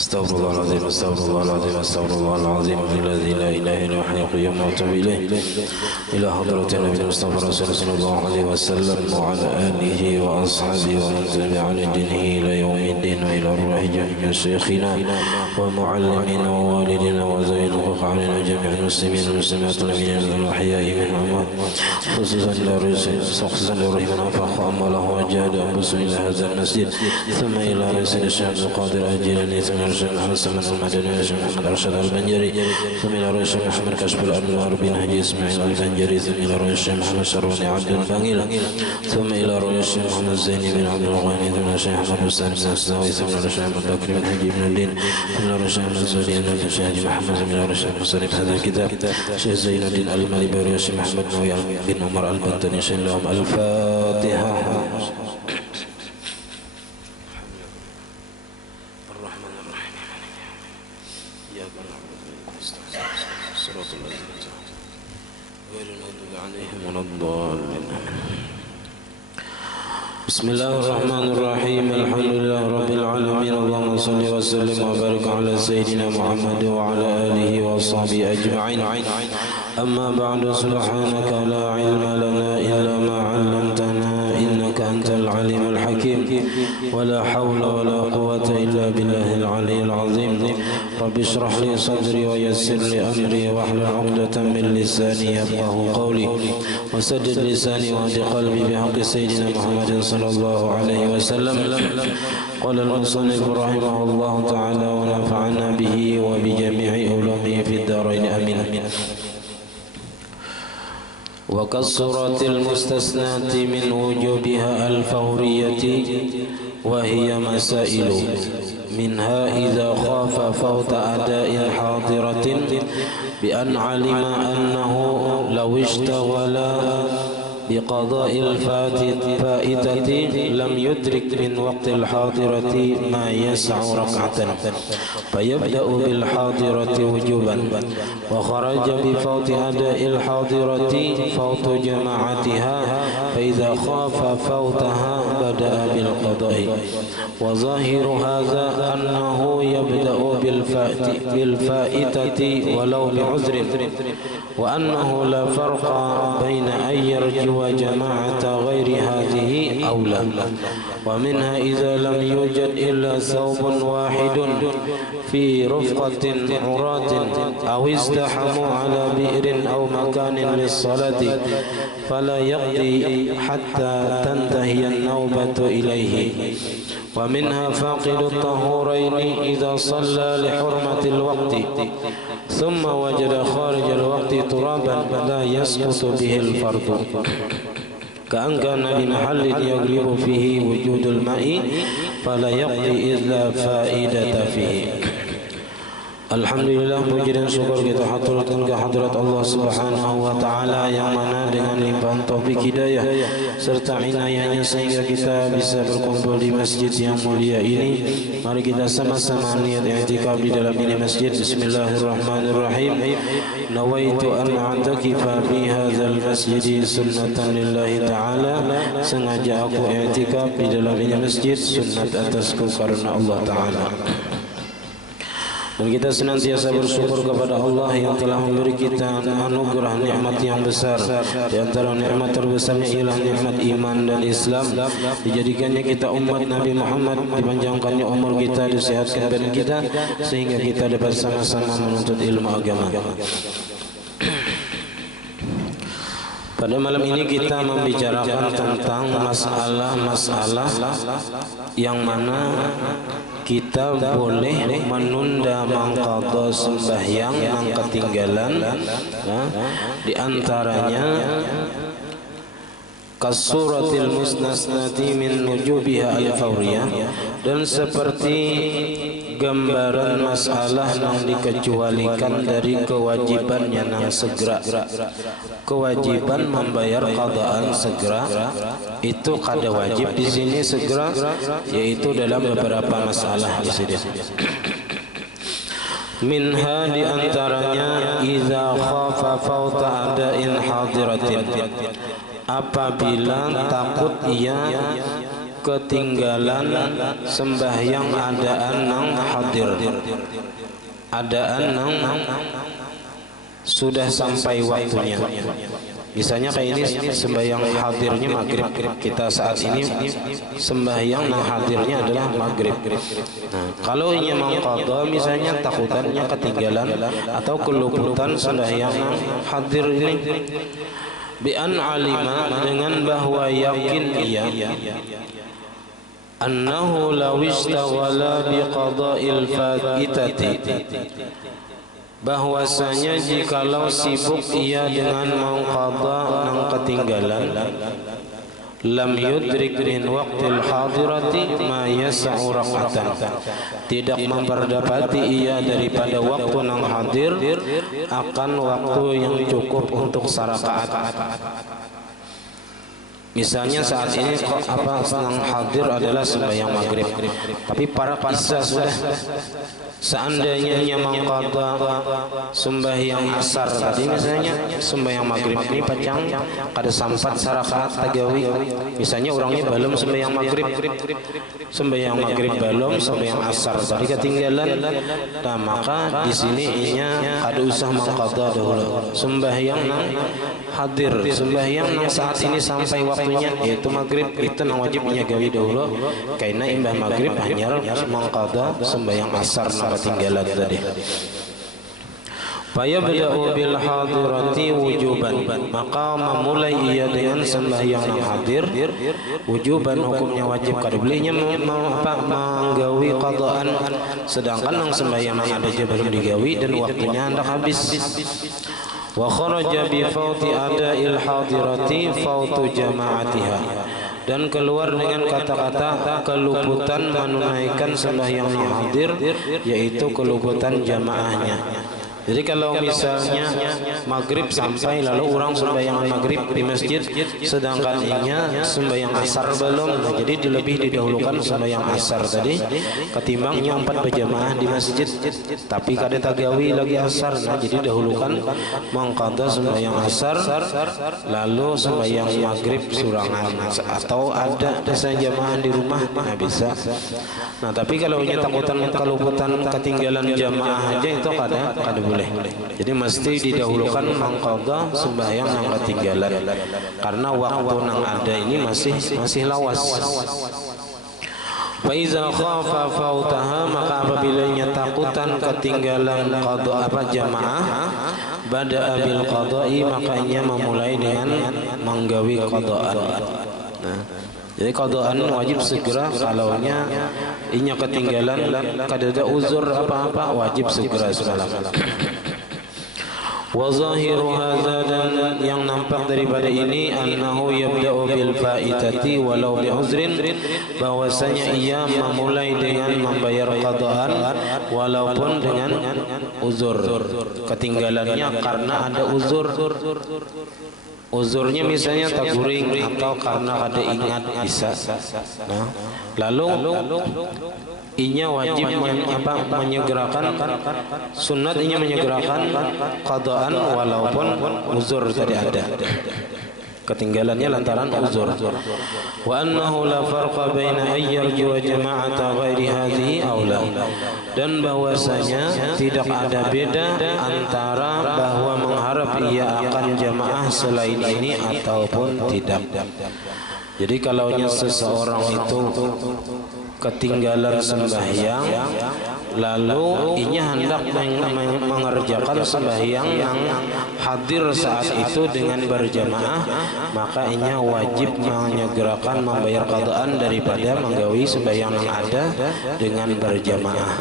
Astaghfirullahaladzim, astaghfirullahaladzim, astaghfirullahaladzim, alladzi la ilaha illa huwal qayyum wa atubu ilaih. Ila hadratin Nabi Mustafa sallallahu alaihi wasallam wa ala alihi wa ashabihi wa man tabi'a dinihi ila yaumiddin wa ila ruhi jami'i syekhina wa muallimina wa walidina wa zayyid al-qur'anina jami'al muslimin wal muslimat wal ahya'i minhum khususan dari man afaqa amalahu wa jahada anfusahu ila hadzal masjid thumma ila rasul syekh Qadir Ajilani Rasul Hasan al-Madani Rasul Muhammad Arsyad al-Banjari Samilah Rasul Muhammad Kasbul Anwar bin Haji Ismail al-Banjari Samilah Rasul Muhammad Syarwani Abdul Bangil Samilah Rasul Muhammad Zaini bin Abdul Ghani Samilah Rasul Muhammad Hussein bin Asnawi Samilah Rasul Muhammad Bakri bin Haji bin Al-Din Samilah Rasul Muhammad Zurian bin Syekh Haji Muhammad Samilah Rasul Musanif Hadal Kitab Syekh Zainuddin Al-Malibari Syekh Muhammad Nawawi bin Umar Al-Bantani Syekh Lahum Al-Fatihah. Bismillahirrahmanirrahim. Alhamdulillah rabbil alamin. Allahumma shalli wa sallim wa barik ala sayyidina Muhammad wa ala alihi wa sahbihi ajma'in. Amma ba'du, subhanaka la ilma lana illa ma 'allamtana innaka antal alimul hakim. Wa la hawla wa la quwwata illa billahil aliyyil azim. Rabbi shrah li sadri wa yassir li amri wa hlul 'uqdatam min lisani yafqahu qawli wa saddid lisani wa hdi qalbi bi haqqi sayyidina Muhammadin sallallahu alaihi wasallam. Qala al-musannif rahimahullah ta'ala wa nafa'ana bihi wa bi jami'i ulumihi fid dharain amin. Wa kasratil mustasnati min wujubiha al-fawriyati wa hiya masailu minha idza khafa fawta ada'in hadiratin bi an 'alima annahu law ishtaghala بقضاء الفائتة لم يدرك من وقت الحاضرة ما يسع ركعة فيبدأ بالحاضرة وجوبا وخرج بفوت أداء الحاضرة فوت جماعتها فإذا خاف فوتها بدأ بالقضاء وظاهر هذا أنه يبدأ بالفائتة ولو لعذر وأنه لا فرق بين أن يرجو جماعة غير هذه أو لا ومنها إذا لم يوجد إلا ثوب واحد في رفقة عراة أو ازدحموا على بئر أو مكان للصلاة فلا يقضي حتى تنتهي النوبة إليه ومنها فاقد الطهورين إذا صلى لحرمة الوقت ثم وجد خارج الوقت ترابا لا يسقط به الفرض كأن كان بمحل يغلب فيه وجود الماء فلا يقضي إذ لا فائدة فيه. Alhamdulillah, puji dan syukur kita haturkan ke hadrat Allah Subhanahu wa taala yang mana dengan limpahan taufik hidayah serta inayahnya sehingga kita bisa berkumpul di masjid yang mulia ini. Mari kita sama-sama niat i'tikaf di dalam ini masjid. Bismillahirrahmanirrahim. Nawaitu an a'takifa fi hadzal masjid sunnatan lillahi taala. Sengaja aku i'tikaf di dalam ini masjid sunnat atasku karena Allah taala. Dan kita senantiasa bersyukur kepada Allah yang telah memberi kita anugerah nikmat yang besar. Di antara nikmat terbesarnya ialah nikmat iman dan Islam. Dijadikannya kita umat Nabi Muhammad, dipanjangkannya umur kita, disehatkan badan kita sehingga kita dapat sama-sama menuntut ilmu agama. Pada malam ini kita membicarakan tentang masalah-masalah yang mana kita boleh menunda mengqadha sembahyang yang ketinggalan. Di antaranya kasuratil musnasnati min wujubiha al-fawriyah, dan seperti gambaran masalah yang dikecualikan dari kewajibannya yang segera. Kewajiban membayar qadaan segera itu kada wajib di sini segera, yaitu dalam beberapa masalah di sini. Minha di antaranya idza khafa fauta ada'in hadiratin, apabila takut ia ketinggalan sembahyang adaan nang hadir, adaan nang sudah sampai waktunya. Misalnya kayak ini sembahyang hadirnya maghrib, kita saat ini sembahyang nang hadirnya adalah maghrib. Nah, kalau ini mengqadha misalnya takutannya ketinggalan atau keluputan sembahyang nang hadir ini, bi an alima, dengan bahwa yakin ia annahu law istawala bi qada'il faitati, bahwasanya jikalau sibuk ia dengan mengqadha nang ketinggalan, lam yudrik min waqtil hadirati ma yas'u rak'atan, tidak memperdapati ia daripada waktu nang hadir akan waktu yang cukup untuk sarakaat. Misalnya saat ini nang hadir adalah sembahyang maghrib, tapi para isya sudah. Seandainya ia mengqadha sembahyang asar tadi, misalnya sembahyang maghrib ini pacang kada sampat sarakaat tagawi, misalnya orangnya belum sembahyang maghrib belum sembahyang asar tadi ketinggalan, nah maka di sini inya kada usah mengqadha dahulu sembahyang nang hadir, sembahyang nang saat ini sampai waktunya yaitu maghrib, itu nang wajib inya gawi dahulu, karena imbah maghrib hanya mengqadha sembahyang asar ketinggalan tadi. Fayabda'u bil hadirati wujuban, maka memulai ia dengan sembahyang yang hadir wujuban, hukumnya wajib, kada bolehnya menggawi qadaan sedangkan yang sembahyang yang ada je belum digawi dan waktunya hendak habis. Wa kharaja bi fauti ada'il hadirati fautu jama'atiha, dan keluar dengan kata-kata keluputan menunaikan sembahyang yang hadir, yaitu keluputan jamaahnya. Jadi kalau misalnya maghrib sampai lalu orang sembahyang maghrib di masjid sedangkan inya sembahyang asar belum, nah jadi lebih didahulukan sembahyang asar tadi ketimbangnya 4 berjamaah di masjid tapi kada tagawi lagi asar, nah jadi dahulukan mengqadha sembahyang asar lalu sembahyang maghrib surangan, atau ada desa jamaah di rumah, nah bisa. Nah tapi kalau inya takutan keluputan ketinggalan jamaah aja itu kada boleh. Jadi mesti didahulukan mengqadha sembahyang yang ketinggalan karena waktu yang ada ini masih lawas. Fa iza khafa fautaha, maka apabila nya takutan ketinggalan qadha jamaah, bada'a bil qada'i, maka ia memulai dengan menggawi qadaan. Nah, jadi qadaan wajib segera, kalaunya inya ketinggalan kada ada uzur apa-apa wajib segera salam. Wa zahiru hadza, dan yang nampak daripada ini annahu yabda'u bil faitati walau bi uzrin, bahwasanya ia memulai dengan membayar qadaan walaupun dengan uzur, ketinggalannya karena ada uzur. Uzurnya misalnya taguring atau karena kada ingat bisa. Nah, lalu inya wajib menyegerakan sunat, inya menyegerakan qadaan walaupun uzur tadi ada, ketinggalannya lantaran uzur. Wa annahu la farqa baina ayyarju wa jama'ata ghairi hadhihi aw la, dan bahwasanya tidak ada beda antara bahwa mengharap ia akan jamaah selain ini ataupun tidak. Jadi kalaunya seseorang itu ketinggalan sembahyang lalu inya hendak mengerjakan sembahyang yang hadir saat itu dengan berjamaah, maka inya wajib menyegerakan membayar qadaan daripada menggawi sembahyang yang ada dengan berjamaah.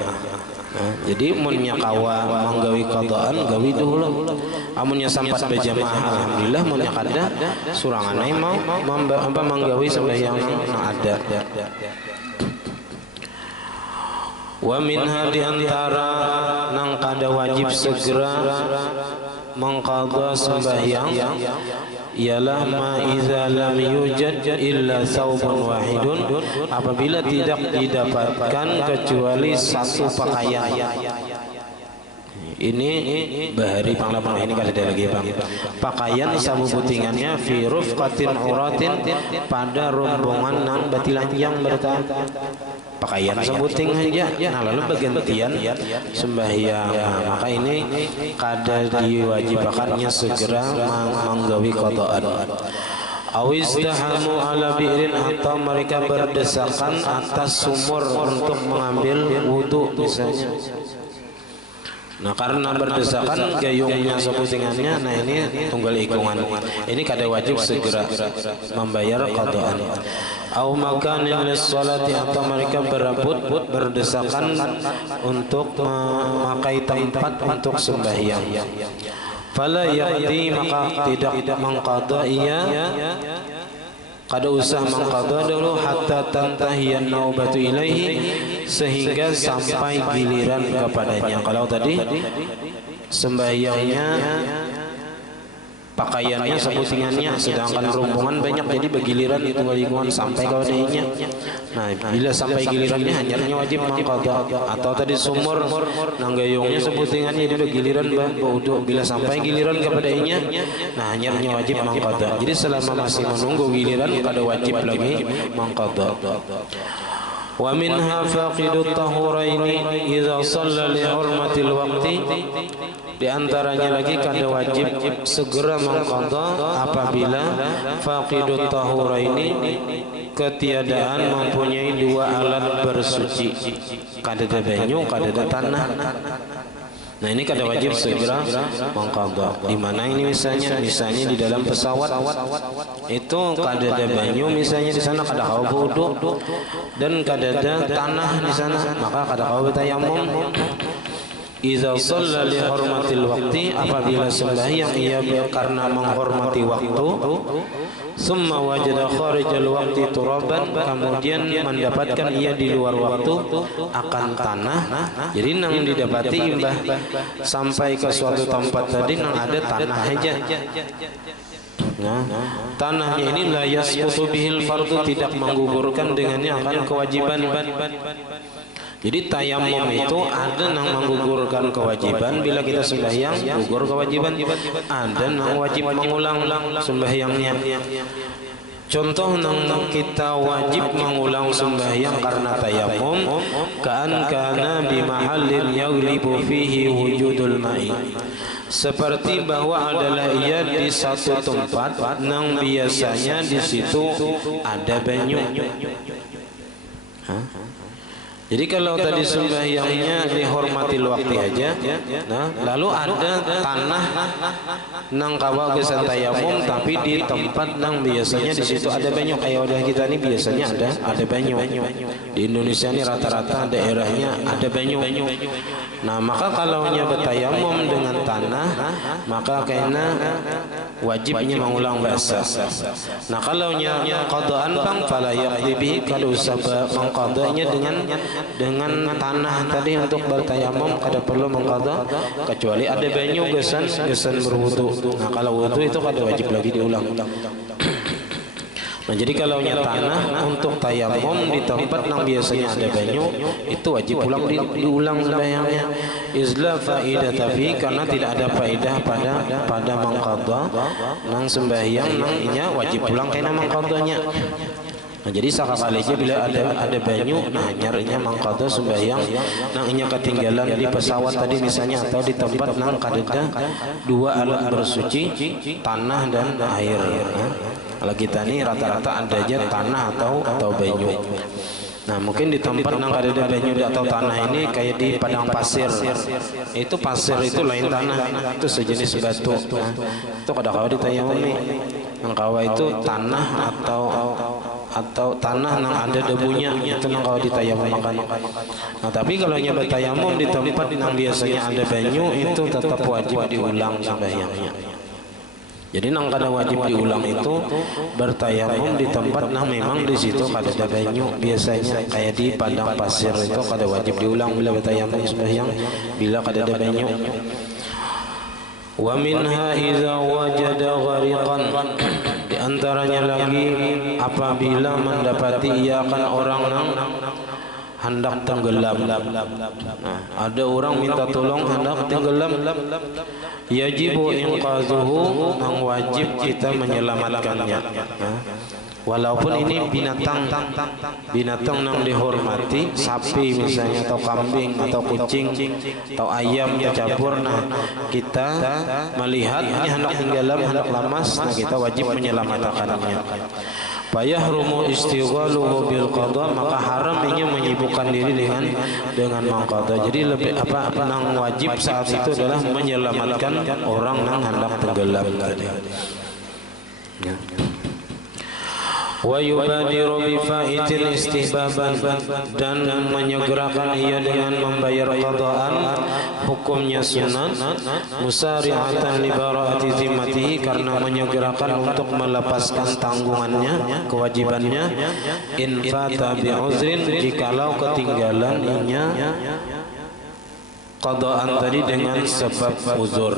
Nah, jadi munnya kawa menggawi qadaan gawi dulu, amunnya sampat berjamaah alhamdulillah, munnya kada suranganai mau menggawi sembahyang yang ada. Wa minha, di antara nang kada wajib segera mengqadha sembahyang ialah ma iza lam yujad illa thawbun wahidun, apabila tidak didapatkan kecuali satu pakaian. Ini bahari panglapan ini kada lagi bang. Pakaian sabu putingannya fi rufqatin uratin pada rombongan nang batilang yang bertahan. Pakaian sebuting aja. Nah lalu bergantian sembahyang. Nah, maka ini kada diwajibakannya segera menggawi qadaan. Awistahamu ala bi'rin atau mereka berdesakan atas sumur untuk mengambil wudu misalnya. Nah karena berdesakan gayungnya seputingannya, nah ini tunggal ikungan. Ini kada wajib segera membayar qadaan. Au makanin lis-sholati atau mereka berebut berdesakan untuk memakai tempat untuk sembahyang. Fala yaqdi maka tidak mengqada ia kada usah mengqada dulu hatta tantahiyan naubatu ilaihi sehingga sampai giliran kepadanya. Kalau tadi sembahyangnya pakaiannya seputingannya sedangkan rombongan banyak jadi begiliran itu lingkungan sampai kepadanya. Nah bila sampai gilirannya hanyarnya wajib mengqada. Atau tadi sumur nanggayungnya seputingannya jadi begiliran wudu bila sampai giliran kepadanya nah hanyarnya wajib mengqada. Jadi selama masih menunggu giliran kada wajib lagi mengqada. Wa minha faqidut tahuraini idza shalla li hurmatil waqti. Di antaranya lagi kada wajib segera mengqada apabila faqidut tahuraini ketiadaan mempunyai dua alat bersuci. Kada ada banyu, kada ada tanah. Nah ini kada wajib segera mengqada. Di mana ini misalnya di dalam pesawat itu kada ada banyu misalnya di sana kada kau wudu dan kada ada tanah di sana maka kada kau bertayamum. Iza shalla li hurmatil waqti apabila sembahyang ia karena menghormati waktu. Summa wajada kharijal waqti turaban kemudian mendapatkan ia di luar waktu akan tanah. Jadi nang didapati imbah sampai ke suatu tempat tadi nang ada tanah aja. Nah, tanahnya ini la yasqutu bihil fardu tidak menggugurkan dengannya akan kewajiban. Jadi tayamum itu ada yang menggugurkan kewajiban bila kita sembahyang gugur kewajiban, ada yang wajib mengulang sembahyangnya. Contoh nang kita wajib mengulang sembahyang karena tayamum kana bi mahallin yaghlibu fihi wujudul ma'i. Seperti bahwa adalah ia di satu tempat nang biasanya di situ ada banyu. Jadi kalau tadi sembahyangnya dihormati waktu aja, nah lalu ada tanah nang kawa gesan tayamum tapi di tempat nang biasanya di situ ada banyu kayak wadah kita ini biasanya ada banyu. Di Indonesia ini rata-rata daerahnya ada banyu. Nah maka kalaunya bertayamum dengan tanah maka kena wajibnya mengulang basah. Nah kalaunya qadaan bang fala yaqdi bihi kalau usah mengqadanya dengan tanah tadi untuk bertayamum kada perlu mengqada kecuali ada banyu gesan berwudu. Nah kalau wudu itu kada wajib lagi diulang. Nah jadi kalau tanah untuk tayamum di tempat yang biasanya ada banyu itu wajib diulang sembahyangnya. Izla faidah tapi karena tidak ada faedah pada mengqada nang sembahyang nang inya wajib pulang kena mengqadanya. Nah jadi sakali aja bila ada banyu nah nyarinya mengqada sembahyang nang inya ketinggalan di pesawat tadi misalnya atau di tempat nang kadeda dua alat bersuci tanah dan air. Kalau kita ini rata-rata ada aja tanah atau banyu. Nah mungkin di tempat nang kadeda banyu atau tanah ini kayak di padang pasir. Itu pasir itu lain tanah, itu sejenis batu. Nah, itu kada kawa ditayamumi. Nang kawa itu tanah atau tanah nang ada debunya itu nang kawa ditayamum makan. Nah tapi kalau nya bertayamum di tempat nang biasanya ada banyu itu tetap wajib diulang sembahyangnya. Jadi nang kada wajib diulang itu bertayamum di tempat nang memang di situ kada ada banyu biasanya kayak di padang pasir itu kada wajib diulang bila bertayamum sembahyang bila kada ada banyu. Wa minha idza wajada ghariqan di antaranya lagi apabila mendapati ia akan orang nang hendak tenggelam. Nah, ada orang minta tolong hendak tenggelam, yajibu inqazuhu, yang wajib kita menyelamatkannya. Walaupun ini binatang yang dihormati, sapi misalnya, atau kambing, atau kucing, atau ayam tercampur. Nah, kita melihat ini hendak tenggelam, hendak lamas, nah kita wajib menyelamatkannya. Fayahrumu istighaluhu bil qada, maka haram ini menyibukkan diri dengan mengqada. Jadi lebih nang wajib saat itu adalah menyelamatkan orang yang hendak tenggelam tadi. Ya. Wa yubadiru bi fa'itin istihbaban, dan menyegerakan ia dengan membayar qadaan, hukumnya sunat, musari'atan li bara'ati zimmatihi, karena menyegerakan untuk melepaskan tanggungannya, kewajibannya, in fata bi uzrin, jikalau ketinggalan inya qadaan tadi dengan sebab uzur.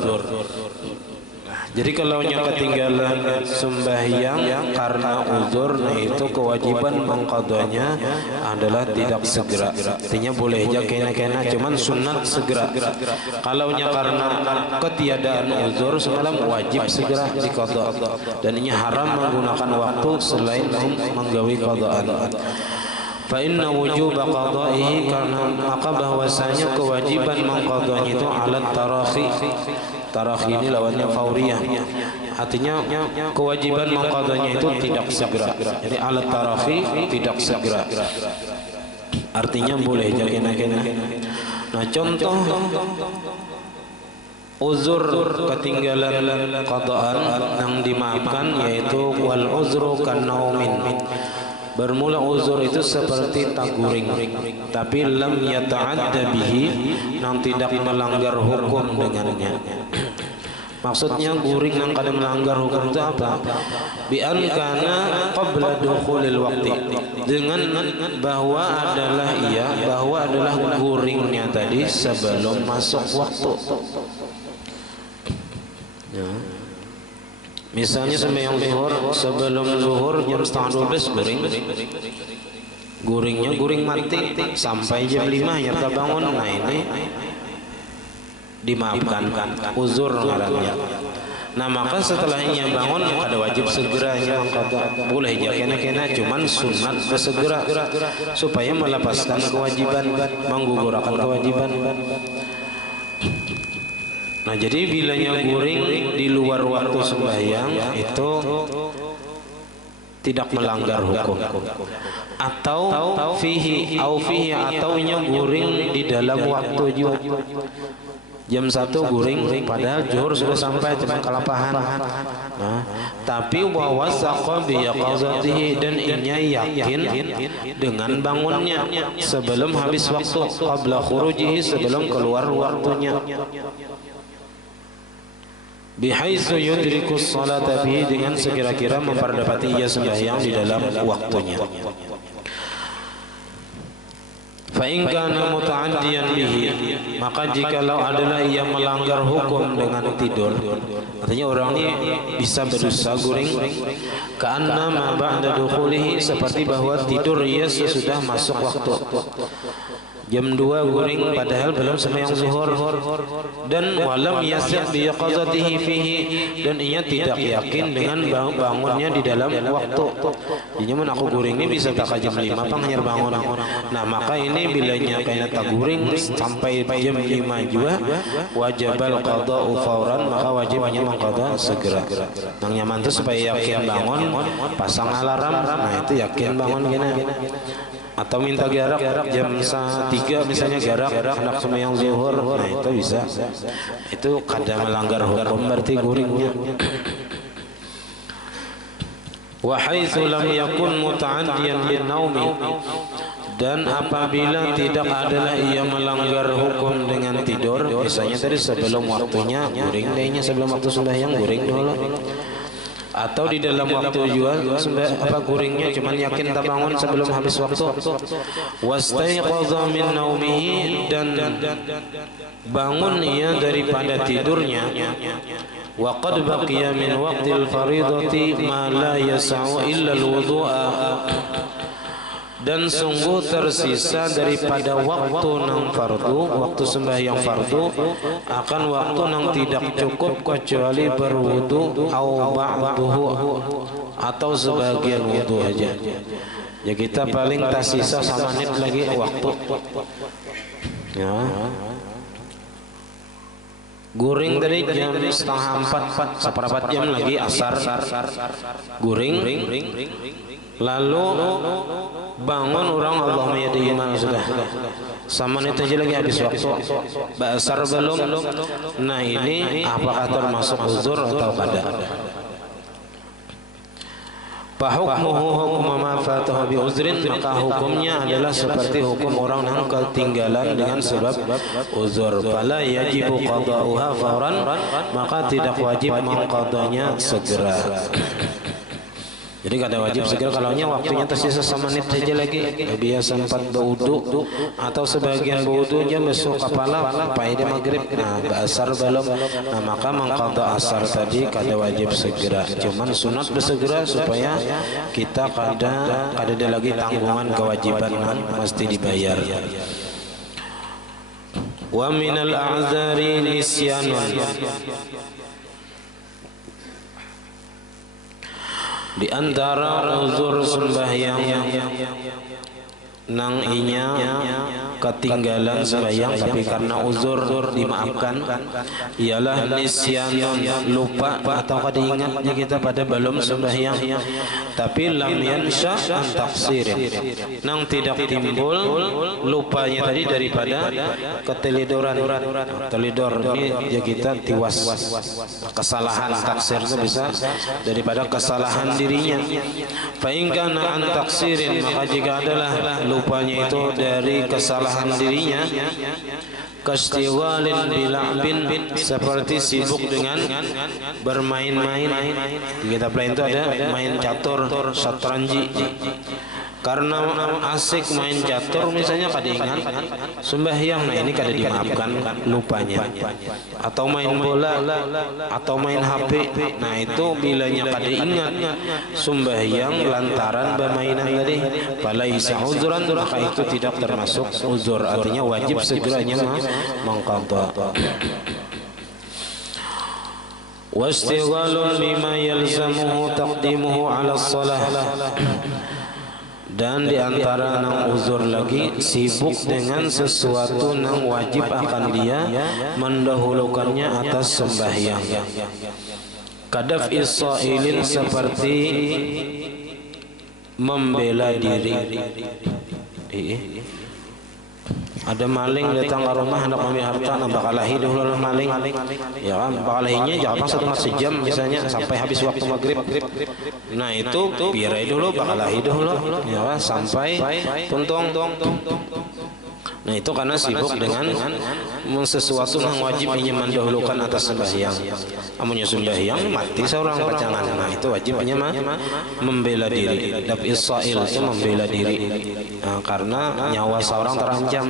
Jadi kalau ketinggalan sembahyang karena uzur, nah itu kewajiban mengqadanya adalah tidak segera. Artinya boleh aja kena-kena, cuman sunat segera. Kalau karena ketiadaan uzur semalam, wajib segera diqada. Dan ini haram menggunakan waktu selain menggawi qadaan. Fa inna wujuba qada'ihi, karena maka bahwasanya kewajiban mengqadanya itu alat tarakhi. Tarakhi ini lawannya fauriyah. Artinya kewajiban mengqadanya itu tidak segera. Jadi alat tarakhi tidak segera. Artinya boleh kena-kena. Nah, contoh uzur ketinggalan qadaan yang dimaafkan yaitu wal uzru kan naumin. Bermula uzur itu seperti taguring, tapi lam yata'adda bihi, yang tidak melanggar hukum dengannya. Maksudnya guring yang kadang melanggar hukum itu apa? Bi an kana qabla dukhulil waqti, dengan bahwa adalah guringnya tadi sebelum masuk waktu. Ya. Misalnya sembahyang zuhur, sebelum zuhur jam 11:30 guringnya guring mati sampai jam 5 nyata bangun. Nah ini dimaafkan, uzur ngarannya. Nah maka setelahnya bangun ada wajib segera mengqada. Boleh aja kena-kena, cuman sunat bersegera supaya melepaskan kewajiban, menggugurkan kewajiban. Nah jadi bilanya guring di luar waktu sembahyang itu tidak melanggar hukum. Atau fihi atau guring di dalam waktu juga. Jam 1 guring, padahal zuhur sudah sampai, cuma kelapahan. Nah, tapi wa wasaqa bi yaqazatihi, dan inya yakin dengan bangunnya sebelum habis waktu, qabla khurujihi, sebelum keluar waktunya. Bihaitsu yudriku sholata bihi, dengan sekira-kira memperdapati ia sembahyang di dalam waktunya. Fa in kana muta'addiyan bihi, maka jikalau adalah ia melanggar hukum dengan tidur, artinya orang ini bisa berdosa guring, karena ma ba'da dukhulihi, seperti bahwa tidur ia sesudah masuk waktu. Jam 2 guring padahal belum sembahyang zuhur, dan walam yasir bi yaqazatihi fihi, dan ia tidak yakin dengan bangunnya di dalam waktu. Jadi mun aku guring ini bisa tak jam 5 panghir bangun. Nah maka ini bilanya kena tak guring sampai jam 5 juga, wajibal qada'u fauran, maka wajibnya mengqada segera. Nang nyaman itu supaya yakin bangun, pasang alarm, nah itu yakin bangun gini. Atau minta gerak jam 3 misalnya, gerak hendak sembahyang zuhur, nah itu bisa. Itu kada melanggar hukum berarti guringnya. Wa haitsu lam yakun muta'addiyan lin naumi, dan apabila tidak adalah ia melanggar hukum dengan tidur, misalnya tadi sebelum waktunya guring, dehnya sebelum waktu sembahyang guring dulu. Atau di dalam waktu juga guringnya cuman yakin tak bangun sebelum habis waktu. Wastaiqadha min naumihi, dan bangun ia daripada tidurnya. Wa qad baqiya min waqtil faridati ma la yas'u illa al-wudu'a, dan sungguh tersisa daripada waktu nang fardu, waktu sembahyang fardu akan waktu nang tidak cukup kecuali berwudu au ba'duhu atau sebagian wudu aja. Ya kita paling tersisa sama menit lagi waktu. Ya. Guring dari jam setengah 4, seperempat jam lagi asar. Guring. Lalu bangun orang Allahumma ya dayyiman sudah. Sama menit aja lagi habis waktu. Asar belum. Nah ini apakah termasuk uzur atau kada? Fahukmuhu hukma ma fatahu bi uzrin, maka hukumnya adalah seperti hukum orang yang ketinggalan dengan sebab uzur. Fala yajibu qada'uha fawran, maka tidak wajib mengqadanya segera. Jadi kada wajib segera kalaunya waktunya tersisa semenit saja lagi. Biasa sempat berwudu atau sebagian berwudunya besok kepala pada maghrib. Nah, asar belum. Nah, maka mengqada asar tadi kada wajib segera. Cuman sunat bersegera supaya kita kada ada lagi tanggungan kewajiban mesti dibayar. Wa minal a'zari nisyanun. Di antara uzur sembahyang nang inya ketinggalan sembahyang tapi karena uzur dimaafkan ialah nisyanun, lupa atau kada ingatnya kita pada belum sembahyang, tapi lam yansha an taqsirin, nang tidak timbul lupanya tadi daripada ketelidoran. Telidor ini ya kita tiwas, kesalahan taksir itu bisa daripada kesalahan dirinya. Fa in kana an taqsirin, maka jika adalah lupanya itu dari kesalahan dirinya, kastiwalin bila'bin, seperti sibuk dengan bermain-main. Kita lain itu ada main catur, satranji. Karena asik main catur misalnya kada ingat sembahyang, nah ini kada dimaafkan lupanya. Atau main bola atau main HP, nah itu bilanya kada ingat sembahyang lantaran bermainan tadi, falaisa uzran, maka itu tidak termasuk uzur, artinya wajib segeranya mengqadha. Wastighalun bima yalzamuhu taqdimuhu ala shalah, dan diantara nang uzur lagi sibuk dengan sesuatu nang wajib akan dia mendahulukannya atas sembahyang. Kadaf isailin, seperti membela diri. Ada maling datang ke rumah hendak mengambil harta, nah bakalahi dahulu maling. Ya kan, bakalahinya jangan setengah sejam misalnya sampai habis waktu maghrib. Nah itu biarai dulu, bakalahi dahulu, ya kan, sampai tuntung. Nah itu karena sibuk dengan sesuatu yang wajib hanya mendahulukan atas sembahyang. Amunnya sembahyang mati seorang pacangan, nah itu wajibnya membela diri. Dab isail itu membela diri, nah, karena nyawa seorang terancam.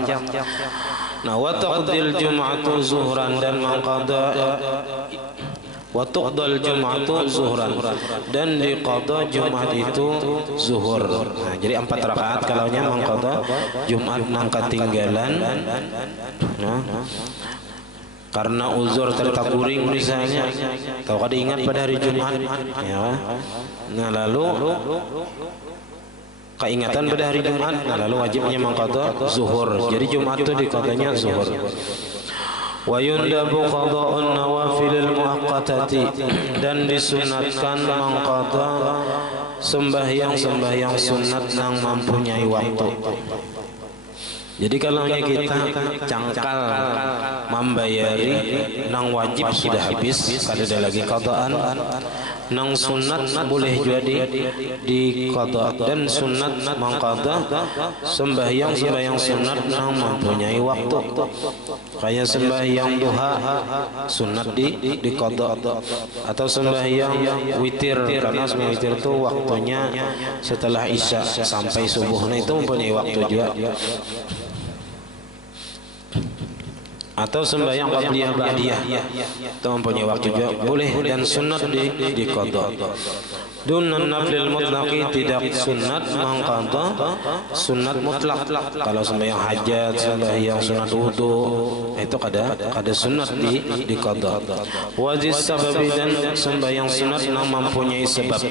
Nah wa taqdil jum'atu zuhran, dan mengqada wa tuqdal jum'atu zuhran, dan diqada Jumat itu zuhur. Nah, jadi 4 rakaat kalaunya mengqada Jumat nang ketinggalan. Nah, karena uzur tertakuring misalnya, atau kada ingat pada hari Jumat, ya. Nah lalu keingatan pada hari Jumat, nah lalu wajibnya mengqada zuhur. Jadi Jumat itu diqadanya zuhur. Wa yundabu qada'un nawafilil muaqqatati, dan disunatkan mengqada sembahyang sunat yang mempunyai waktu. Jadi kalau kita cangkal membayari nang wajib sudah habis, kada ada lagi qadaan. Nang sunat boleh juga di qada, dan sunat mengqada sembahyang sunat nang mempunyai waktu. Kayak sembahyang duha sunat di qada, atau sembahyang witir, karena sembahyang witir itu waktunya setelah isya sampai subuh, nah itu mempunyai waktu juga. Atau sembahyang qabliyah ba'diyah itu mempunyai waktu juga boleh, dan sunat di qada. Dunan naflil mutlaqi, tidak sunat mengqadha sunat mutlak. Kalau sembahyang hajat, sembahyang sunat wudu, itu kada sunat diqadha. Wajib sababi, dan sembahyang sunat yang mempunyai sebab.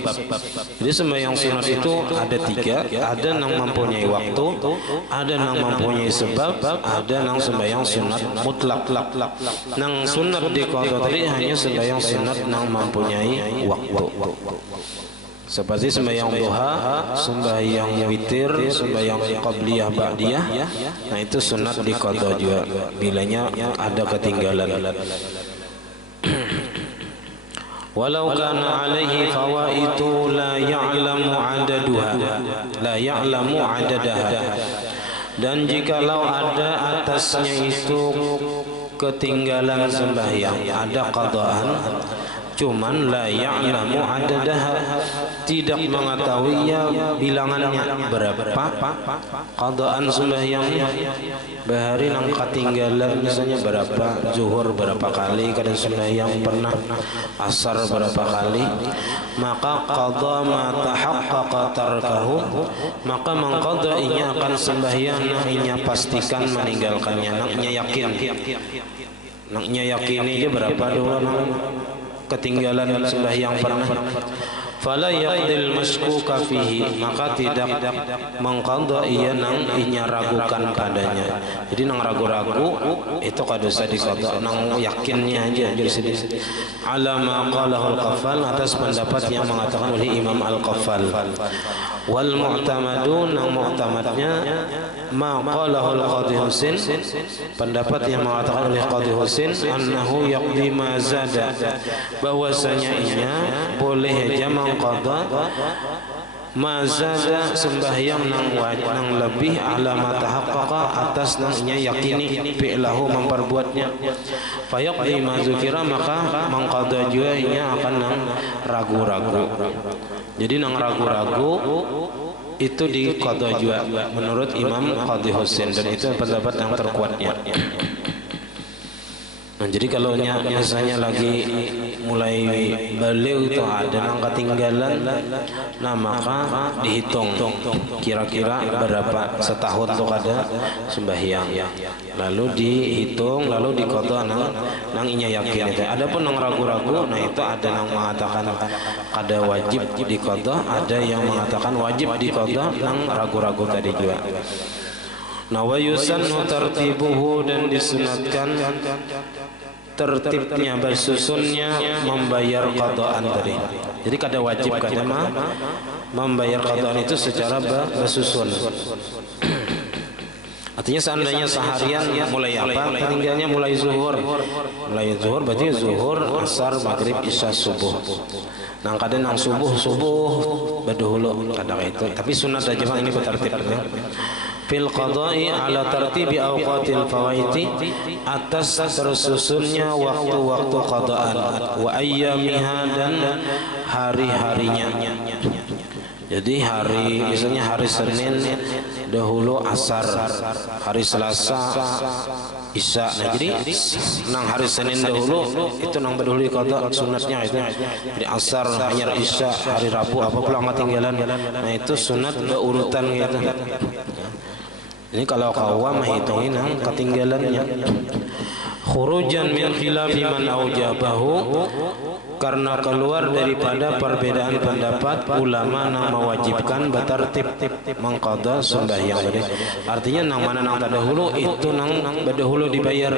Jadi sembahyang sunat itu ada tiga, ada yang mempunyai waktu, ada yang mempunyai sebab, ada yang sembahyang sunat mutlak. Nang sunat diqadha tadi hanya sembahyang sunat yang mempunyai waktu. Seperti sembahyang duha, sembahyang witir, sembahyang qabliyah ba'diyah. Nah itu sunat diqadha juga bilanya ada ketinggalan. Walau kana alaihi fawaitu la ya'lamu adadaha. Dan jikalau ada atasnya itu ketinggalan sembahyang, ada qadaan, cuman la ya'lamu adadaha, tidak mengetahui bilangannya berapa qadaan sembahyangnya. Bahari nang ketinggalan misalnya berapa, zuhur berapa kali kadang sembahyang, pernah asar berapa kali, maka qadha ma tahaqqaqa tarkahu, maka mengqadainya akan sembahyang naknya pastikan meninggalkannya, naknya yakin aja berapa dulu ketinggalan sembahyang pernah. Fala yaqdil mashkuka fihi, maka tidak mengqadha ia nang inya ragukan padanya. Jadi nang ragu-ragu itu kada usah diqadha, nang yakinnya aja jadi sedih. Ala ma qalahu al-Qaffal, atas pendapat yang mengatakan oleh Imam Al-Qaffal. Wal mu'tamadun, nang mu'tamadnya ma qalahu al-Qadhi Husain, pendapat yang mengatakan oleh Qadhi Husain, annahu yaqdi ma zada, bahwasanya inya boleh aja mengqadha ma zada, sembahyang nang lebih ala ma tahaqqaqa, atas nang inya yakini fi'lahu memperbuatnya. Fayaqdi ma zukira, maka mengqadha juga inya akan nang ragu-ragu. Jadi nang ragu-ragu itu diqadha juga menurut Imam Qadhi Husain, dan itu pendapat yang terkuatnya. Nah, jadi kalau misalnya lagi mulai balik itu ada yang ketinggalan, nah maka dihitung kira-kira berapa setahun tuh ada sembahyang, lalu dihitung, lalu diqadha nang inya yakin itu. Adapun nang ragu-ragu, nah itu ada yang mengatakan ada wajib diqadha, ada yang mengatakan wajib diqadha nang ragu-ragu tadi juga. Nah, wa yusannu tartibuhu, dan disunatkan tertibnya, bersusunnya membayar qadaan tadi. Jadi kada wajib kada membayar qadaan itu secara bersusun. Artinya seandainya seharian mulai apa? Ketinggalnya mulai zuhur. Mulai zuhur berarti zuhur, asar, maghrib, isya, subuh. Nang kadang nang subuh berdahulu kadang itu. Tapi sunat aja bang, ini bertertibnya. Fil qada'i ala tartibi awqatil fawaiti, atas tersusunnya waktu-waktu qadaan, wa ayyamiha, dan hari-harinya. Jadi misalnya hari Senin dahulu asar, hari Selasa isya. Nah, jadi nang hari Senin dahulu itu nang berdahulu qadha sunatnya itu. Jadi asar hanya isya, hari Rabu apa pula ketinggalan. Nah itu sunat berurutan gitu. Ini kalau kawam menghitungin nang ketinggalannya. Khurujan min khilafi man aujabahu, karena keluar daripada perbedaan pendapat ulama nang mewajibkan bertertib mengqadha sembahyang. Artinya nang mana nang tadahulu itu nang badahulu dibayar,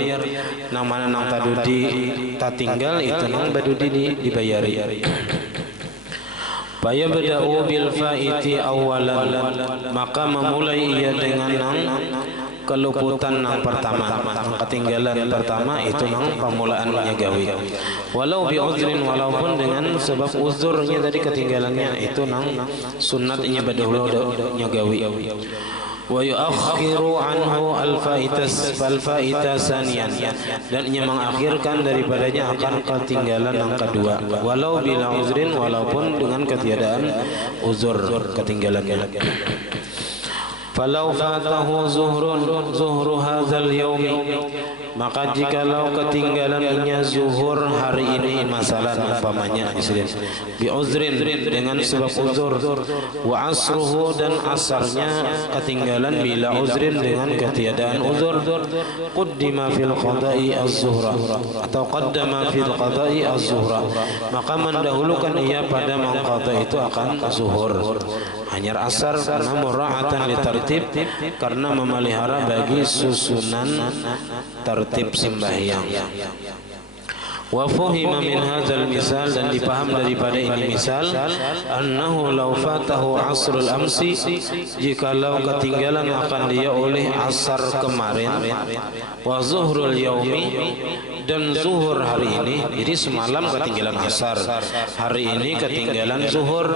nang mana nang tadudi tatinggal itu nang badudi dibayari. Faya beda'u bil faiti awalan, maka memulai ia dengan nang keluputan nang pertama, nang ketinggalan pertama itu nang pemulaan nyagawi. Walau bi uzrin, walaupun dengan sebab uzurnya tadi ketinggalannya, itu nang sunatnya badahulu nyagawi. Wa yuakhiru anhu al-faita saniyan, dan ia mengakhirkan daripadanya akan ketinggalan yang kedua, walau bila uzrin, walaupun dengan ketiadaan uzur ketinggalannya. Falau fatahu zuhru hadzal yaumi, maka jikalau ketinggalannya zuhur hari ini, masalah umpamanya bi uzrin dengan sebab uzur, wa asruhu dan asarnya ketinggalan bila uzrin dengan ketiadaan uzur, qaddima fil qada'i az-zuhra atau qaddama fil qada'i az-zuhra, maka mendahulukan ia pada mengqada itu akan zuhur. Hanya asar karena mura'atan li tertib, karena memelihara bagi susunan tertib sembahyang. Wa fuhima min hadzal misal, dan dipaham daripada ini misal, annahu law fatahu asrul amsi, jikalau ketinggalan akan dia oleh asar kemarin, wa zuhrul yaumi, dan zuhur hari ini, jadi semalam ketinggalan asar, hari ini ketinggalan zuhur,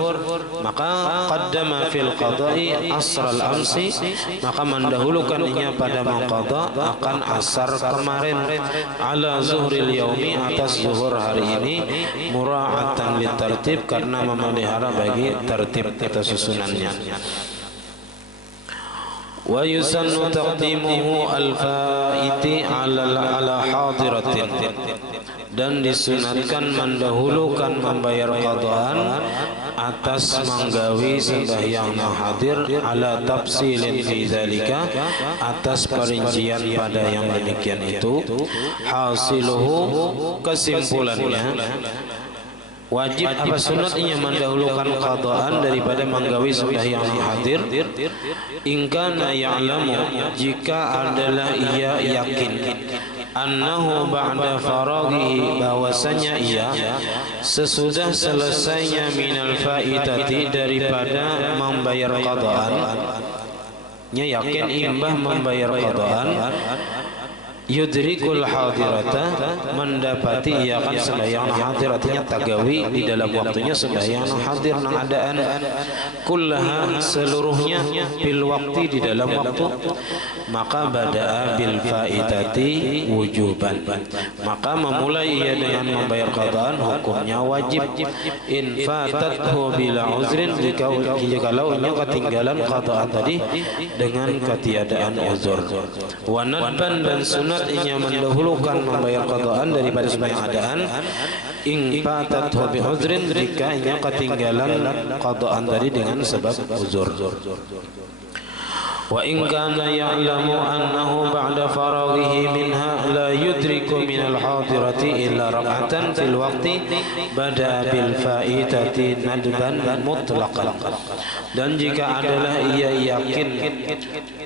maka qaddama fil qada'i asral amsi, maka mendahulukan ia pada mengqada akan asar kemarin, ala zuhril yaumi, atas zuhur hari ini, mura'atan li tertib, karena memelihara bagi tertib atau susunannya. Wa yusannu taqdimuhu al-faiti ala hadiratin, dan disunatkan mendahulukan membayar qadaan atas menggawi sembahyang hadir, ala tafsilin fi dzalika, atas perincian pada yang demikian itu. Hasiluhu, kesimpulannya, wajib apa sunatnya mendahulukan qadaan daripada menggawi sembahyang hadir, ingkana ya'lamu, jika adalah ia yakin, annahu ba'da faraghihi, bahwasanya ia sesudah selesainya minal faitati, daripada membayar qadaan, nya yakin imbah membayar qadaan, yudrikul hadirata, mendapati ia akan sembahyang hadir, artinya tagawi di dalam waktunya sembahyang hadir nang adaan, kullaha, seluruhnya, bil waktu, di dalam waktu, maka bada'a bil faitati wujuban, maka memulai ia dengan membayar qadaan, hukumnya wajib. In fatathu bila uzrin, jikalau ia ketinggalan qadaan tadi dengan ketiadaan uzur. Wa nadban, dan sunat ia mendahulukan membayar qadaan daripada sembahyang adaan, in fatathu bi uzrin, jika ia ketinggalan qadaan tadi dengan sebab uzur. Wa in kana ya'lamu annahu ba'da faraghihi minha la yudriku min al-hadirati illa rak'atan fil waqti, bada bil faitati nadban mutlaqan, dan jika adalah ia yakin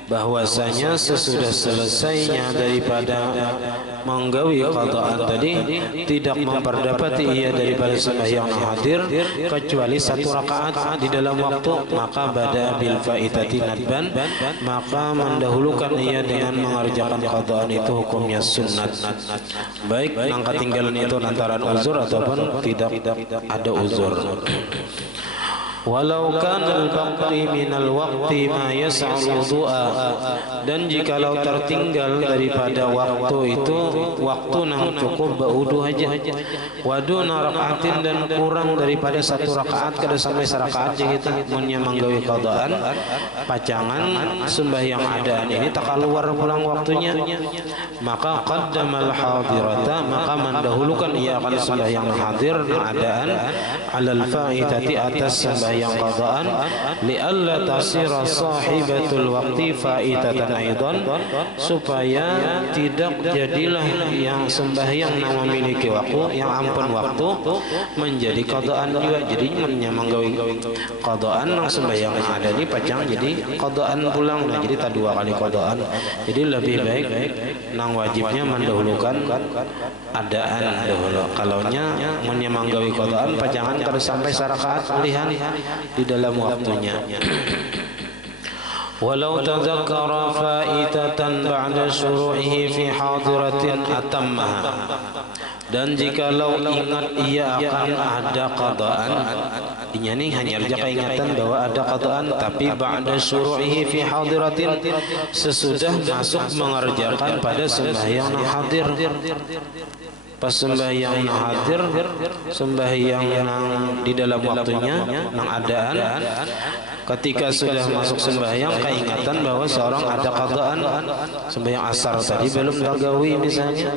bahwasanya sesudah selesainya daripada menggawi qadaan tadi tidak memperdapati ia daripada sembahyang hadir kecuali satu rakaat di dalam waktu, maka bada bil faitati nadban, maka mendahulukan ia dengan mengerjakan qadaan itu hukumnya sunnat, baik nang ketinggalan itu lantaran uzur ataupun tidak ada uzur. Walau kana al-baqi minal waqti ma yas'al wudu'a, dan jikalau tertinggal daripada waktu itu waktu nang cukup berwudu aja, waduna rakaatin, dan kurang daripada satu rakaat kada sampai serakaat gitu, munnya manggawi qadaan pacangan sembahyang adaan ini tak keluar pulang waktunya, maka qaddamal hadirata, maka mendahulukan ia akan sembahyang hadir adaan, alal faitati, atas sembahyang qadaan, li'alla tasira sahibatul waqti faitatan aidan, supaya tidak jadilah yang sembahyang yang memiliki waktu, yang ampun waktu, menjadi qadaan juga. Jadi menyamanggawi qadaan nang sembahyang yang ada di pacang jadi qadaan pulang, nah jadi tak dua kali qadaan. Jadi lebih baik nang wajibnya mendahulukan adaan dahulu. Kalaunya menyamanggawi qadaan pacangan kada sampai sarakaat lihan di dalam waktunya. Walau tadzakkara faitatan ba'da syuru'ihi fi hadiratin atammaha, dan jikalau ingat ia akan ada qadaan, ini hanya saja keingatan bahwa ada qadaan, tapi ba'da syuru'ihi fi hadiratin, sesudah masuk mengerjakan pada sembahyang hadir. Pas sembahyang hadir, sembahyang yang di dalam waktunya, nang adaan, ketika sudah masuk sembahyang keingatan bahwa seorang ada qadaan sembahyang asar tadi belum tagawi misalnya,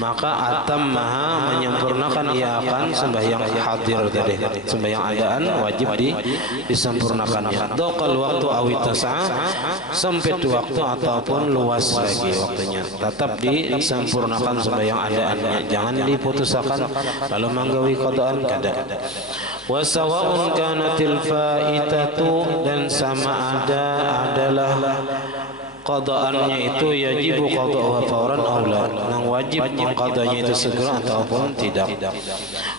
maka atammaha menyempurnakan, ia akan sembahyang hadir tadi, sembahyang adaan wajib disempurnakannya. Doqal waktu awitasa, sempit waktu ataupun luas lagi waktunya, tetap disempurnakan sembahyang adaannya, jangan diputuskan lalu manggawi qadaan kada. Wa sawa'un kanatil faitatu, dan sama adalah qada'annya itu yajibu qada'uha fawran aw la, yang wajib mengqadanya itu segera ataupun tidak.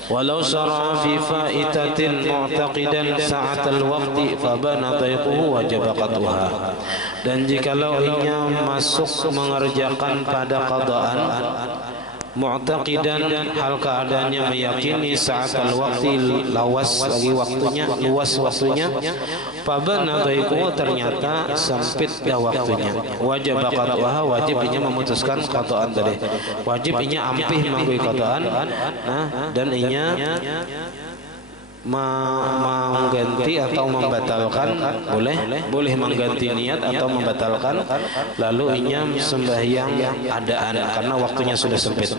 Walau syara'a fi faitatin mu'taqidan sa'atal waqti fabana tayquhu wajib qada'uha, dan jikalau ia masuk mengerjakan pada qada'an mu'taqidan, hal keadaannya meyakini saat al-waqti, lawas lagi waktunya, luas waktunya, fabana dhaiqu, ternyata sempit dah waktunya, wajib qada'uha, wajibnya memutuskan qada'an tadi, wajibnya ampih mangui qada'an. Nah, dan inya mengganti atau membatalkan, boleh mengganti niat atau membatalkan, lalu inya sembahyang adaan karena waktunya sudah sempit.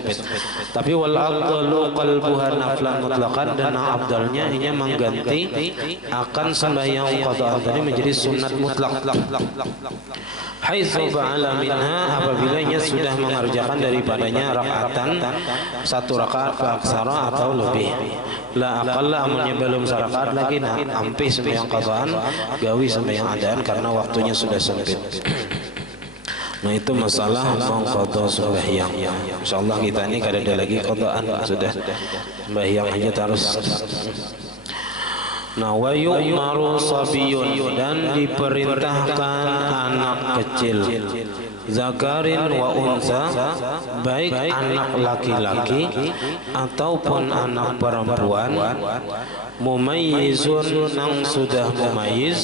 Tapi wal afdalu qalbuha naflan mutlaqan, dan afdalnya inya mengganti akan sembahyang qada'an tadi menjadi sunat mutlak. Haitsu fa'ala minha, apabila ia sudah mengerjakan daripadanya rakaatan, satu rakaat fa'aksara atau lebih, la aqalla, amunnya belum sarakaat lagi, nah ampih sembahyang qada'an, gawi sembahyang adaan karena waktunya sudah sempit. Nah itu masalah mengqadha sembahyang. Insyaallah kita ini kada ada lagi qada'an, sudah sembahyang aja terus. Nah, wa yu'maru sabiyun, dan diperintahkan anak kecil, zakarin wa unsa, baik anak laki-laki ataupun anak perempuan, mumayyizun, yang sudah mumayyiz,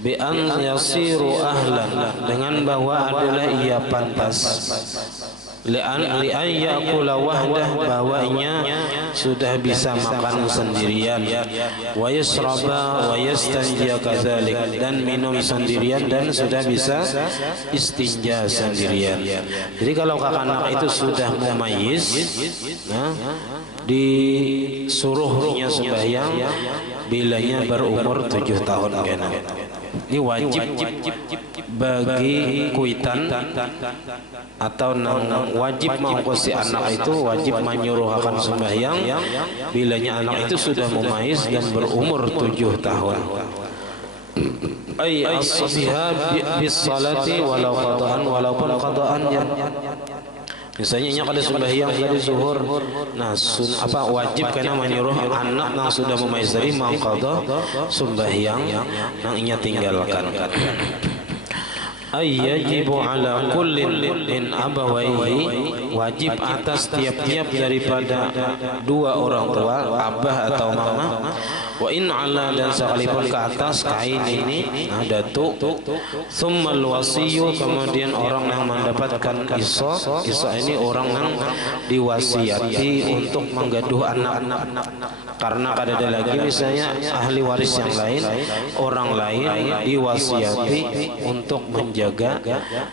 bi an yasiru ahlan, dengan bahwa adalah ia pantas, li'an yakula wahdah, bahwanya sudah bisa makan sendirian, wa yasraba wa yastanjiya kadzalik, dan minum sendirian dan sudah bisa istinja sendirian. Jadi kalau anak itu sudah mumayyiz, nah, disuruhnya sembahyang bilanya berumur 7 tahun kena. Ini wajib bagi kuitan atau nang wajib mengkosi anak itu, wajib menyuruhkan sembahyang bilanya anak itu sudah mumayyiz dan berumur 7 tahun. Ay as-sabiha bis salati walau qada'an, walaupun qada'annya. Misalnya nya kada sembahyang dari zuhur, nah wajib karena menyuruh anak yang sudah mumayyiz tadi mangqadha sembahyang yang inya tinggalkan. Ay yajibu ala kullin min abawaihi, wajib atas tiap-tiap daripada dua orang tua, abah atau mama, wa in ala, dan sekalipun ke atas kain ini datu, thummal wasiyyu, kemudian orang yang mendapatkan isa ini orang yang diwasiati untuk menggaduh anak, karena kada ada lagi misalnya ahli waris yang lain, orang lain diwasiati untuk menjaga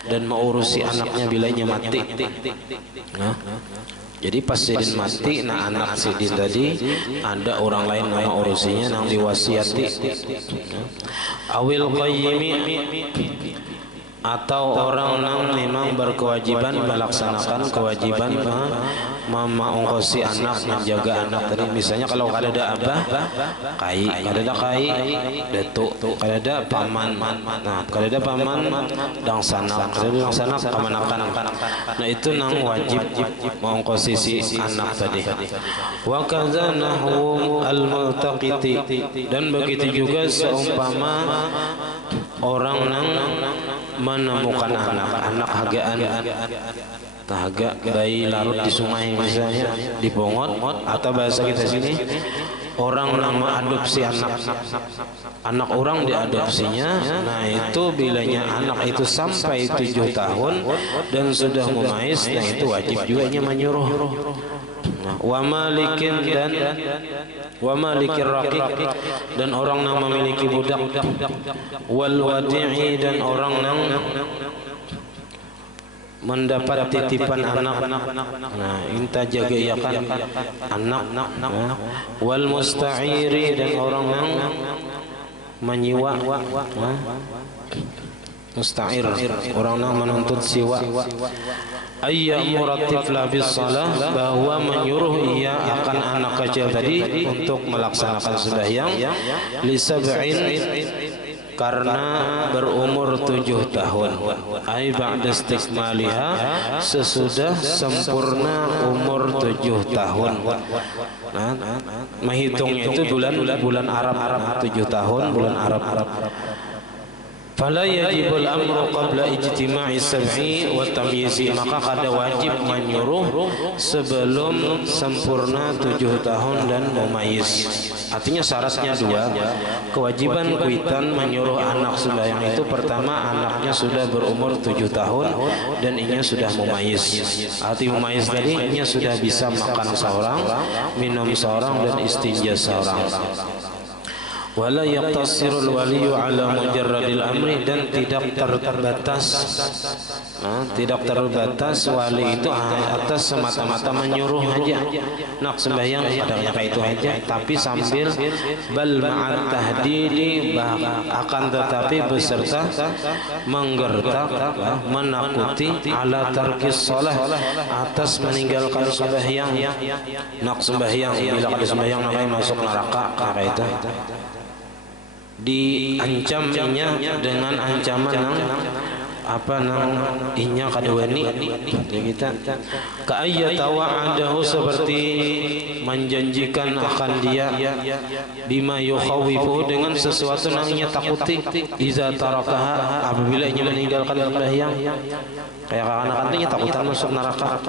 dan mengurusi anaknya bilanya mati. Nah, jadi pas sidin mati, nah anak sidin tadi ada orang lain yang mengurusinya, yang diwasiati. Awil qayyimi, atau orang yang memang berkewajiban melaksanakan kewajiban mengongkosi anak, menjaga anak tadi. Misalnya kalau kada ada abah, kai, kada ada kai, datuk, kada ada paman, nah kada ada paman, dang sanak, kada ada dang sanak, kamanakan. Nah itu nang wajib mengongkosi si anak tadi. Wa kadza nahwu al-multaqiti, dan begitu juga seumpama orang nang menemukan anak hagaan, haga bayi larut di sungai misalnya, di pongot, atau bahasa kita sini orang nama adopsi anak orang diadopsinya. Nah itu bilanya anak itu sampai 7 tahun dan sudah mumayyiz, nah itu wajib juga menyuruh. Wa malikin raqiq dan orang yang memiliki budak. Wal wadi'i dan orang yang mendapat titipan anak. Nah, inta jaga ya kan anak. Wal musta'iri dan orang yang menyewa. Musta'ir orang yang menuntut sewa. Ayyamur tifla bis salah, bahwa menyuruh ia akan anak kecil tadi untuk melaksanakan sembahyang li sab'in, karena berumur 7 tahun. Ai ba'da istikmaliha, sesudah sempurna umur 7 tahun. Nah, menghitungnya itu bulan Arab 7 tahun bulan Arab. Fala yajibul amru qabla ijtima'i sab'i wa tamyizi, maka kada wajib menyuruh sebelum sempurna 7 tahun dan mumayyiz. Artinya syaratnya 2. Kewajiban kuitan menyuruh anak sembahyang itu, pertama anaknya sudah berumur 7 tahun dan inya sudah mumayyiz. Arti mumayyiz tadi inya sudah bisa makan seorang, minum seorang dan istinja seorang. Wala yaqtasirul waliyu ala mujarradil amri, dan tidak terbatas wali itu atas semata-mata menyuruh aja nak sembahyang adanya kayak itu aja, tapi sambil bal ma'at tahdidi, akan tetapi beserta menggertak, menakuti ala tarkis shalah, atas meninggalkan sembahyang. Nak sembahyang, bila kada sembahyang nak masuk neraka kayak itu. Diancamnya dengan ancaman nang inya kadawani ya kita ka'ayyatawa'adahu, seperti menjanjikan akan dia bima yukhawifu, dengan sesuatu yang inya takuti, iza tarakaha, apabila inya meninggalkan sembahyang. Kayak anak-anak inya takutan masuk neraka,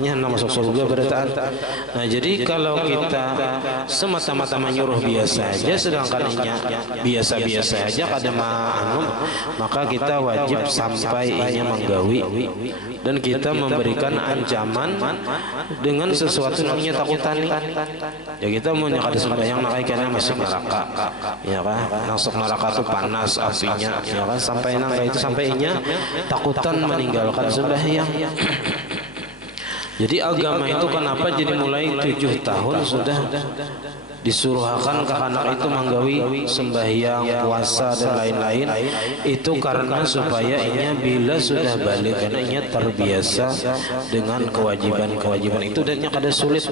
nya masuk surga berataan. Nah, jadi kalau kita semata-mata menyuruh biasa aja, sedangkan inya biasa-biasa aja kada ma'anum, maka kita wajib sampai inya menggawi, dan kita memberikan ancaman dengan sesuatu yang inya takutan. Ya kita mau kada sembahyang nak kena masuk neraka, ya kan? Masuk neraka itu panas apinya, ya kan? Sampai nang itu sampai inya takutan meninggalkan sembahyang. Jadi agama itu kenapa jadi mulai 7 tahun sudah disuruhkan ke anak itu menggawi sembahyang, puasa dan lain-lain, itu karena supaya inya bila sudah balik, karena inya terbiasa dengan kewajiban itu, dan inya kada sulit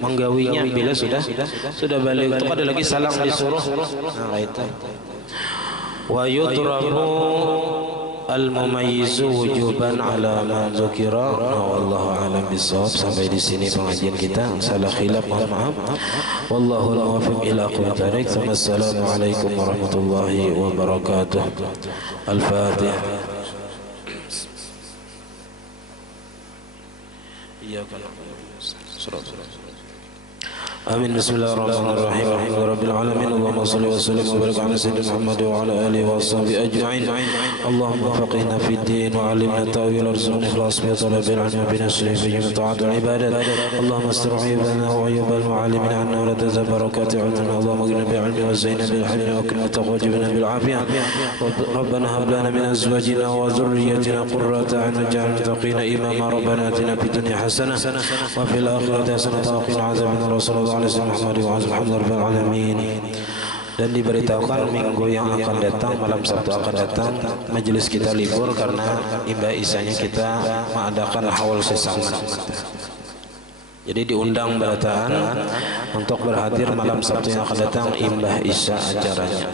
menggawinya bila sudah balik. Itu kada lagi salang disuruh. Nah, itu wa yudrabu al-mumayyizu wujuban ala man dzukira. Wallahu a'lam bissawab. Sampai di sini pengajian kita. Salah khilaf mohon maaf. Wallahu muwaffiq ila aqwamit thariq. Wassalamu alaikum warahmatullahi wabarakatuh. Al-Fatihah. Iyyaka na'budu. آمين. بسم الله الرحمن الرحيم. الحمد لله رب العالمين. اللهم صل وسلم وبارك على سيدنا محمد وعلى آله وصحبه أجمعين. اللهم فقهنا في الدين وعلمنا التأويل وارزقنا الإخلاص في طلب العلم وبنشره في جميع الطاعات والعبادات. اللهم استر عيوبنا وعيوب المعلمين عنا ولا تزل بركات علمنا. اللهم اغننا بالعلم وزينا بالحلم وكرمنا بالتقوى وجبنا بالعافية. ربنا هب لنا من أزواجنا وذريتنا قرة أعين واجعلنا للمتقين إماما. ربنا آتنا في الدنيا حسنة وفي الآخرة حسنة وقنا عذاب النار. Dan diberitahukan minggu yang akan datang, malam Sabtu akan datang, majelis kita libur karena imbah isanya kita mengadakan haul sesaman. Jadi diundang berataan untuk berhadir malam Sabtu yang akan datang imbah isya acaranya.